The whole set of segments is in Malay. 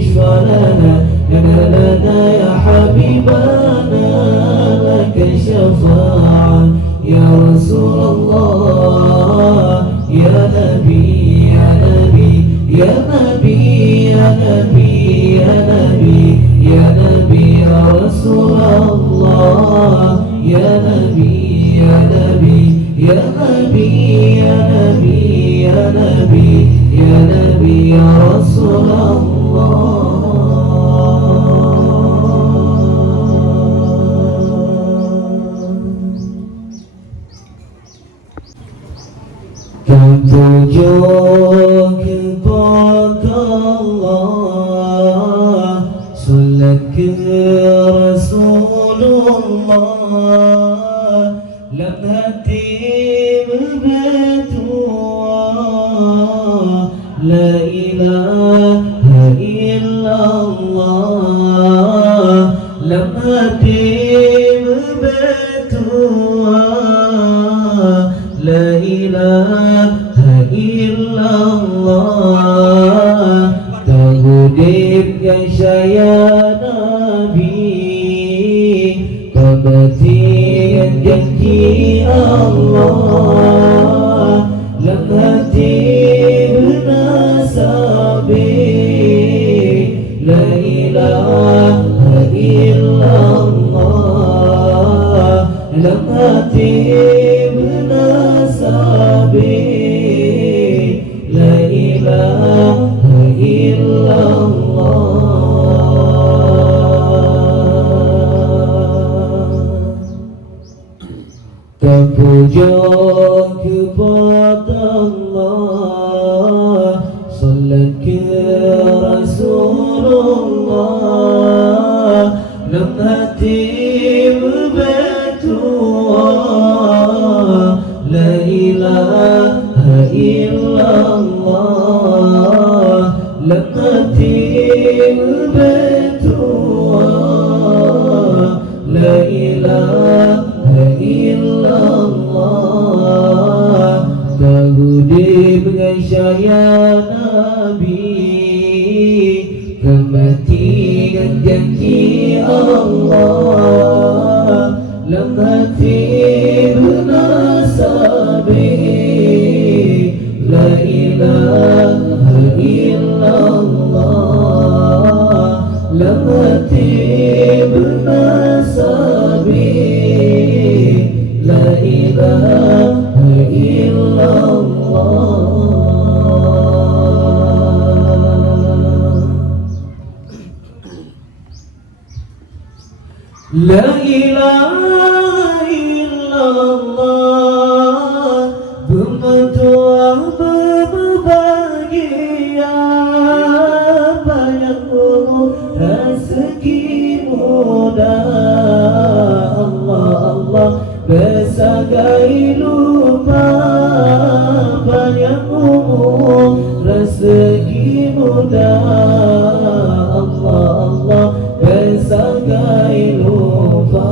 اشفع لنا يا حبيبنا لك الشفاعة يا رسول الله يا نبي يا نبي يا نبي يا نبي يا نبي يا نبي يا رسول الله يا نبي يا نبي يا نبي يا نبي يا نبي يا نبي يا رسول الله Tujuh kepada Allah, salat ke Rasulullah, lam hati berbetua, la ilaha illallah, lam hati berbetua, la ilaha illallah. Tagudibkan saya Nabi, pembetian janji Allah, lam hati bernasabi, la ilaha illallah, lam hati la ilaha illallah. Terpuja kepada Allah, salat ke Rasulullah, lam hati berbetua, la ilaha illallah, lam hati berbetua, la ilaha illallah. Tagudi dengan saya Nabi, kematian janji Allah, lam hati bernasabi, la ilaha illallah, lam hati bernasabi, la ilaha illallah. La ilaha illallah, berdoa berbahagia, banyak umur rezeki mudah. Allah Allah bersagai lupa, banyak umur rezeki mudah. Allah Allah bersagai lupa.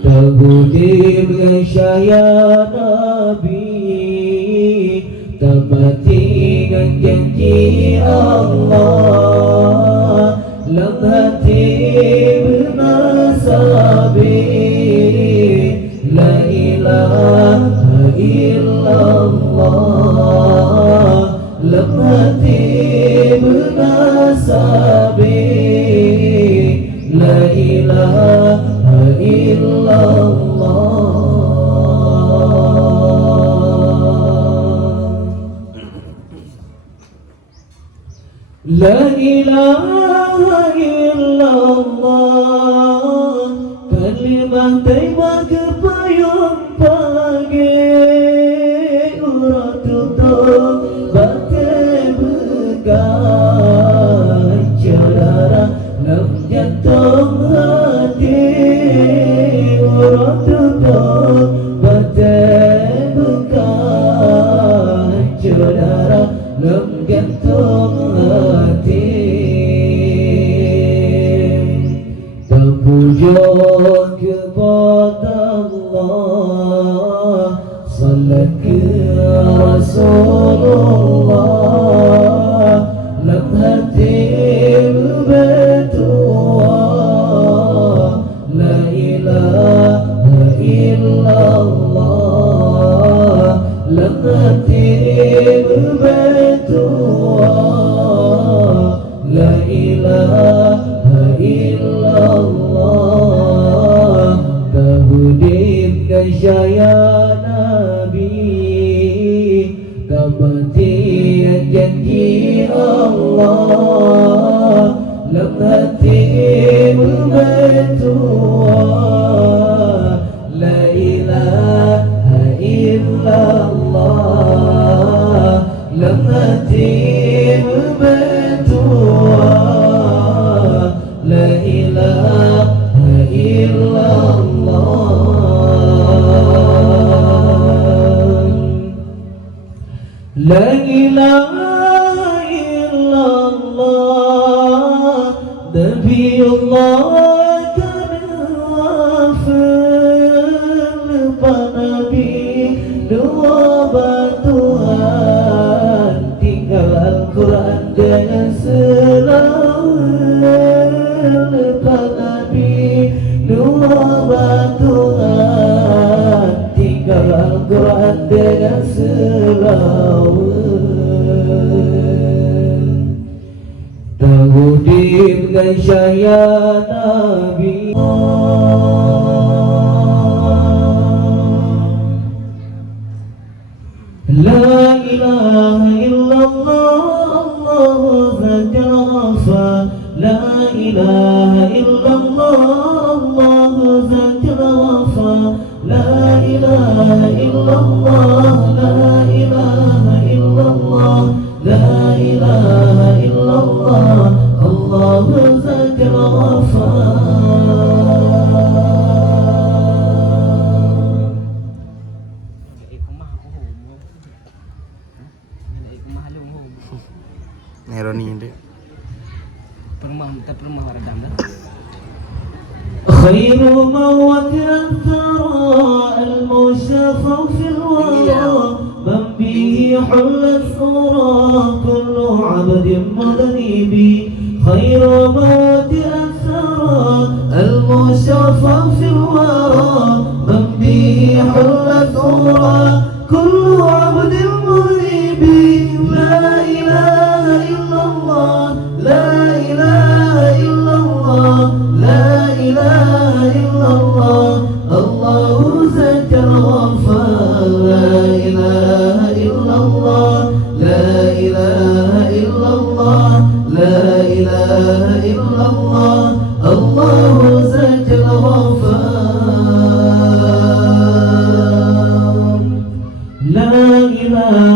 Terbudi dengan saya Nabi, termati dengan janji Allah, lam hati bernasabi, la ilaha illallah, lam hati bernasabi, la ilaha illallah. La ilaha illallah, kalimah taibah kepayung pagi, urat tutup bagai bekas cedera lam jantung hati, urat tutup bagai bekas cedera lam jantung hati. Terpuja kepada Allah, salat ke Rasulullah, lam hati berdoa, ya Nabi, kematian janji Allah dalam hatimu bertua. La ilaha illallah dalam hatimu bertua. La ilaha illallah. La ilaha illallah, Nabiullah kanafil Nabi dua batuan, tinggal Al-Quran dengan selawat. Nabi dua batuan, tinggal Al-Quran dengan selawat. Tahudib dan syaya Nabi. La ilaha illallah, Allahu Zakir Ghaffar. La ilaha illallah, Allahu Zakir Ghaffar. La ilaha illallah, la ilaha illallah, la ilaha illallah, Allahu Zakir Ghaffar. Neroni dia. Permah redam dah. خير موت الثرى المشفى في الورى، من به حل الثرى كل عبد مذنب. خير موت الثرى المشفى في الورى، من به حل الثرى كل عبد مذنب. لا إله إلا الله، لا إله إلا الله، لا إله إلا الله، الله ذكر غفار. لا إله إلا الله، لا إله إلا الله، لا إله إلا الله، الله ذكر غفار. لا إله